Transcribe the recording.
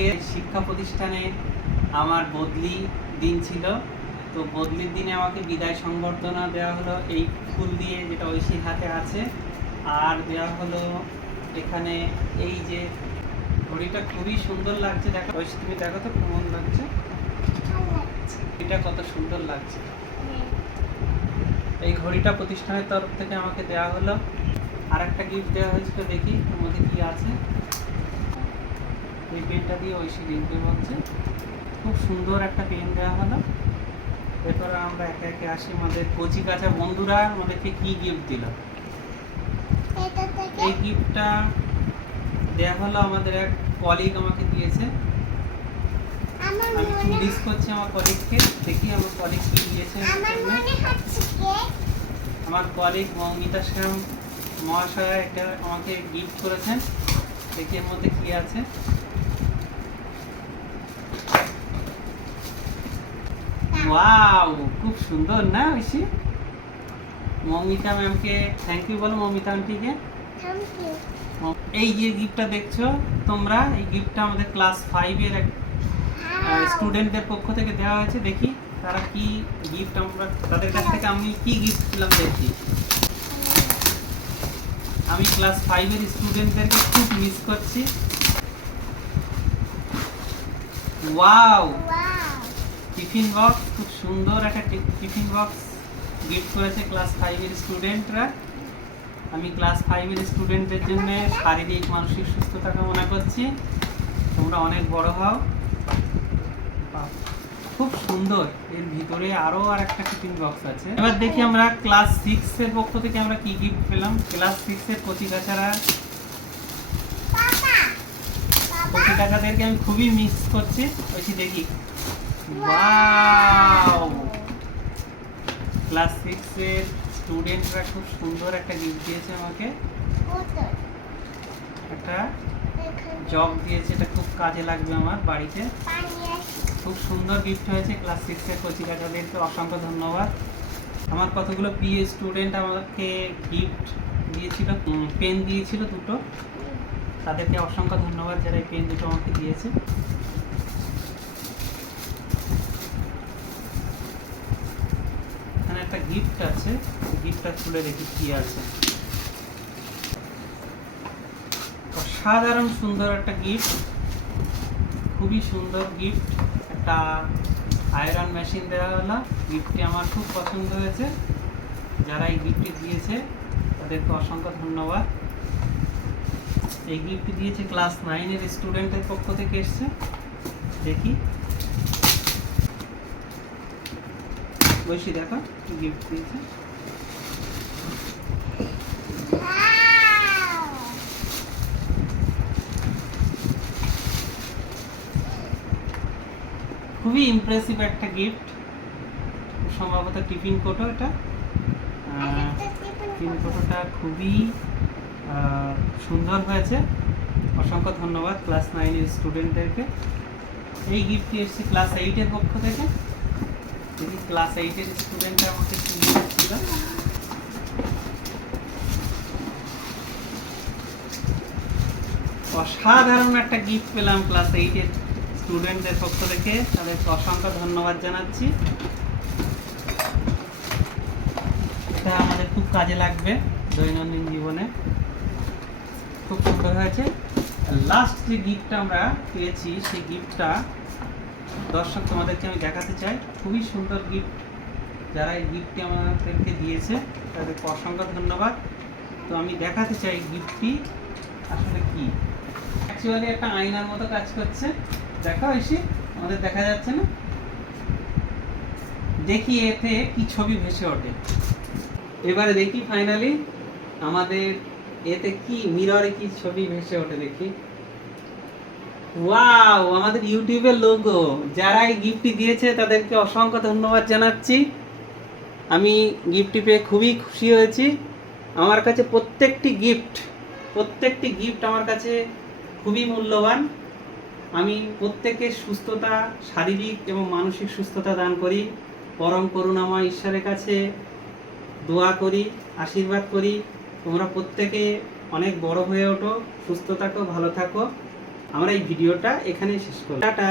আজকে শিক্ষা প্রতিষ্ঠানে আমার বদলি দিন ছিল। তো বদলির দিনে আমাকে বিদায় সংবর্ধনা দেওয়া হলো এই ফুল দিয়ে, যেটা ঐশীর হাতে আছে। আর দেওয়া হলো এখানে এই যে ঘড়িটা, খুবই সুন্দর লাগছে। দেখো ঐশী, তুমি দেখো তো কেমন লাগছে, এটা কত সুন্দর লাগছে। এই ঘড়িটা প্রতিষ্ঠানের তরফ থেকে আমাকে দেওয়া হলো। আর একটা গিফট দেওয়া হয়েছিল, দেখি ওর মধ্যে কি আছে। এই পেনটা দিয়ে ঐশী লিখবে বলছে, খুব সুন্দর একটা পেন দেওয়া হলো। এরপরে আমরা একে একে আসি, আমাদের কচি কাঁচা বন্ধুরা আমাদেরকে কি গিফট দিল। এই গিফটটা দেওয়া হলো আমাদের এক কলিগ আমাকে দিয়েছে। আমি মিস করছি আমার কলিগকে, দেখি আমার কলিগ কি দিয়েছে। আমার কলিগ মৌমিতা শ্যাম মহাশয়া এটা আমাকে গিফট করেছেন। দেখি এর মধ্যে কি আছে। ওয়াও, খুব সুন্দর না ঐশী? মৌমিতা ম্যামকে থ্যাংক ইউ বলো, মৌমিতা আন্টিকে। এই যে গিফটটা দেখছো তোমরা, এই গিফটটা আমাদের ক্লাস 5 এর স্টুডেন্টদের পক্ষ থেকে দেওয়া হয়েছে। দেখি তারা কি গিফট, আমরা তাদের কাছ থেকে আমি কি গিফট পেলাম। দেখি, আমি ক্লাস 5 এর স্টুডেন্টদেরকে খুব মিস করছি। ওয়াও, টিফিন বক্স, খুব সুন্দর একটা টিফিন বক্স গিফট করেছে ক্লাস 5 এর স্টুডেন্টরা। আমি ক্লাস 5 এর স্টুডেন্টদের জন্য শারীরিক মানসিক সুস্থতা কামনা করছি। তোমরা অনেক বড় হও। খুব সুন্দর, এর ভিতরে আরো আর একটা টিফিন বক্স আছে। এবার দেখি আমরা ক্লাস 6 এর পক্ষ থেকে আমরা কি গিফট পেলাম। ক্লাস 6 এর কচিকাচাদেরকে আমি খুবই মিস করছি। ওইটি দেখি, ওয়াও, ক্লাস 6 এর স্টুডেন্টরা খুব সুন্দর একটা গিফট দিয়েছে আমাকে। একটা জগ দিয়েছে, এটা খুব কাজে লাগবে আমার বাড়িতে। খুব সুন্দর গিফট হয়েছে। ক্লাস 6 এর কচিকাচাদেরকে অসংখ্য ধন্যবাদ। আমার কতগুলো প্রিয় স্টুডেন্ট আমাকে গিফট দিয়েছিল, পেন দিয়েছিল দুটো, তাদেরকে অসংখ্য ধন্যবাদ যারা এই পেন দুটো আমাকে দিয়েছে। এখানে একটা গিফট আছে, গিফটটা খুলে দেখি কি আছে। অসাধারণ সুন্দর একটা গিফট, খুবই সুন্দর গিফট। একটা আয়রন মেশিন দেওয়া হলো। গিফটটি আমার খুব পছন্দ হয়েছে। যারা এই গিফটটি দিয়েছে তাদেরকে অসংখ্য ধন্যবাদ। এই গিফটটি দিয়েছে ক্লাস 9 এর স্টুডেন্টের পক্ষ থেকে এসেছে। দেখি ঐশী, দেখো কি গিফট দিয়েছে। খুবই ইমপ্রেসিভ একটা গিফট, সম্ভবত টিফিন কোটো। এটা টিফিন কোটোটা খুবই সুন্দর হয়েছে। অসংখ্য ধন্যবাদ ক্লাস 9 এর স্টুডেন্টদেরকে। এই গিফটটি এসেছে ক্লাস 8 এর পক্ষ থেকে। যদি ক্লাস 8 এর স্টুডেন্টরা আমাকে কি গিফট দিল। অসাধারণ একটা গিফট পেলাম ক্লাস 8 এর স্টুডেন্টদের পক্ষ থেকে, তাদেরকে অসংখ্য ধন্যবাদ জানাচ্ছি। এটা আমাদের খুব কাজে লাগবে দৈনন্দিন জীবনে। খুব সুন্দর হয়েছে। লাস্ট যে গিফটটা আমরা পেয়েছি, সেই গিফটটা দর্শক তোমাদেরকে আমি দেখাতে চাই। খুবই সুন্দর গিফট। যারা এই গিফটটি আমাদেরকে দিয়েছে তাদেরকে অসংখ্য ধন্যবাদ। তো আমি দেখাতে চাই গিফটটি আসলে কি। অ্যাকচুয়ালি একটা আয়নার মতো কাজ করছে। দেখা হয়েছে, আমাদের দেখা যাচ্ছে না। দেখি এতে কি ছবি ভেসে ওঠে। এবারে দেখি ফাইনালি আমাদের এতে কি মিররে কি ছবি ভেসে ওঠে। দেখি, ওয়াও, আমাদের ইউটিউবের লোগো। যারা এই গিফটটি দিয়েছে তাদেরকে অসংখ্য ধন্যবাদ জানাচ্ছি। আমি গিফটটি পেয়ে খুবই খুশি হয়েছি। আমার কাছে প্রত্যেকটি গিফট আমার কাছে খুবই মূল্যবান। আমি প্রত্যেকের সুস্থতা, শারীরিক এবং মানসিক সুস্থতা দান করি। পরম করুণাময় ঈশ্বরের কাছে দোয়া করি, আশীর্বাদ করি তোমরা প্রত্যেকে অনেক বড় হয়ে ওঠো, সুস্থ থাকো, ভালো থাকো। আমরা এই ভিডিওটা এখানেই শেষ করব। টাটা।